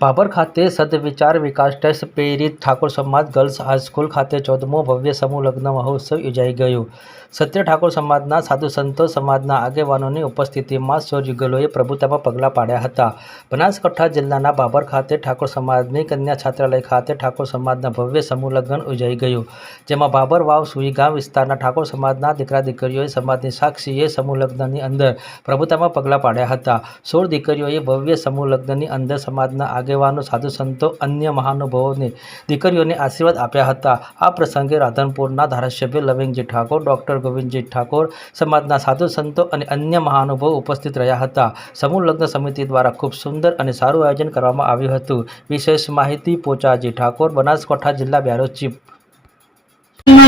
બાબર ખાતે સદવિચાર વિકાસ ટેસ્ટ પ્રેરિત ઠાકોર સમાજ ગર્લ્સ હાઈસ્કૂલ ખાતે ચૌદમો ભવ્ય સમૂહ લગ્ન મહોત્સવ યોજાઈ ગયો. સત્ય ઠાકોર સમાજના સાધુ સંતો સમાજના આગેવાનોની ઉપસ્થિતિમાં સૌરયુગલોએ પ્રભુતામાં પગલાં પાડ્યા હતા. બનાસકાંઠા જિલ્લાના ભાભર ખાતે ઠાકોર સમાજની કન્યા છાત્રાલય ખાતે ઠાકોર સમાજના ભવ્ય સમૂહ લગ્ન યોજાઈ ગયું. જેમાં ભાભર વાવ સુઈ ગામ વિસ્તારના ઠાકોર સમાજના દીકરા દીકરીઓએ સમાજની સાક્ષીએ સમૂહ લગ્નની અંદર પ્રભુતામાં પગલાં પાડ્યા હતા. સોળ દીકરીઓએ ભવ્ય સમૂહ લગ્નની અંદર સમાજના આગેવાનો સાધુ સંતો અન્ય મહાનુભાવોને દીકરીઓને આશીર્વાદ આપ્યા હતા. આ પ્રસંગે રાધનપુરના ધારાસભ્ય લવિંગજી ઠાકોર, ડૉક્ટર ગોવિંદજી ઠાકોર સમાજના સાધુ સંતો અને અન્ય મહાનુભાવો ઉપસ્થિત રહ્યા હતા. સમૂહ લગ્ન સમિતિ દ્વારા ખૂબ સુંદર અને સારું આયોજન કરવામાં આવ્યું હતું. વિશેષ માહિતી પોચાજી ઠાકોર, બનાસકાંઠા જિલ્લા બ્યારો ચીફ.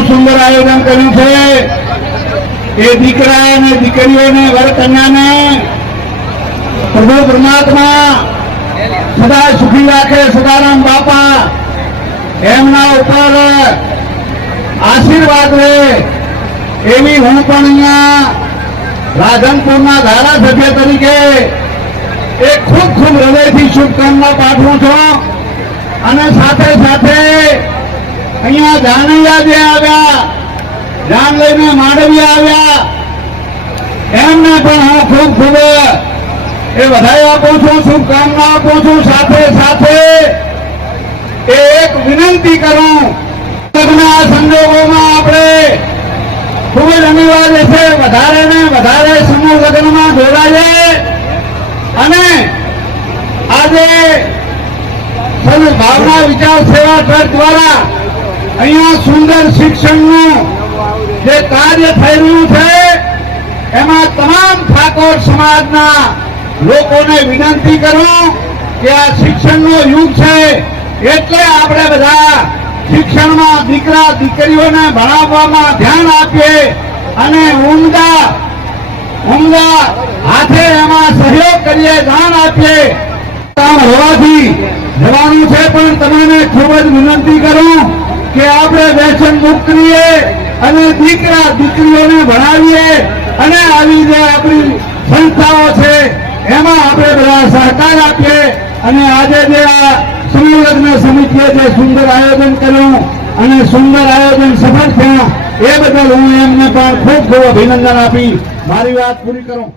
સુંદર આયોજન કર્યું છે. એ દીકરા અને દીકરીઓને વર કન્યાને પ્રભુ પરમાત્મા સદા સુખી રાખે, સદારામ બાપા. એમના ઉપર આશીર્વાદ રહે એવી હું પણ અહીંયા રાધનપુરના ધારાસભ્ય તરીકે એ ખૂબ ખૂબ હૃદયથી શુભકામના પાઠવું છું. અને સાથે સાથે અહીંયા જાનૈયા જે આવ્યા, જાન લઈને માંડવી આવ્યા, એમને પણ હું ખૂબ ખૂબ એ વધારે આપું છું, શુભકામના આપું છું, સાથે સાથે એક વિનંતી કરું લગ્નના સંજોગોમાં આપણે ખૂબ જ અનિવાર્ય છે વધારે ને વધારે સમૂહ લગ્નમાં જોડાઈએ અને આજે ભાવના વિચાર સેવા ટ્રસ્ટ દ્વારા અહીંયા સુંદર શિક્ષણનું જે કાર્ય થઈ રહ્યું છે, એમાં તમામ ઠાકોર સમાજના લોકોને વિનંતી કરું કે આ શિક્ષણનો યુગ છે, એટલે આપણે બધા શિક્ષણમાં દીકરા, દીકરીઓને ભણાવવામાં ધ્યાન આપીએ અને ઉમદા ઉમદા હાથે એમાં સહયોગ કરીએ ધ્યાન આપીએ. કામ હોવાથી જવાનું છે, પણ તમને ખૂબ જ વિનંતી કરું કે આપણે વ્યસન મુક્ત કરીએ અને દીકરા, દીકરીઓને ભણાવીએ અને આવી જે આપણી સંસ્થાઓ છે એમાં આપણે બધા સહકાર આપીએ અને આજે જે આ સમૂહ સમિતિએ જે સુંદર આયોજન કર્યું અને સુંદર આયોજન સફળ થયા, એ બદલ હું એમને પણ ખૂબ ખૂબ અભિનંદન આપી. મારી વાત પૂરી કરું.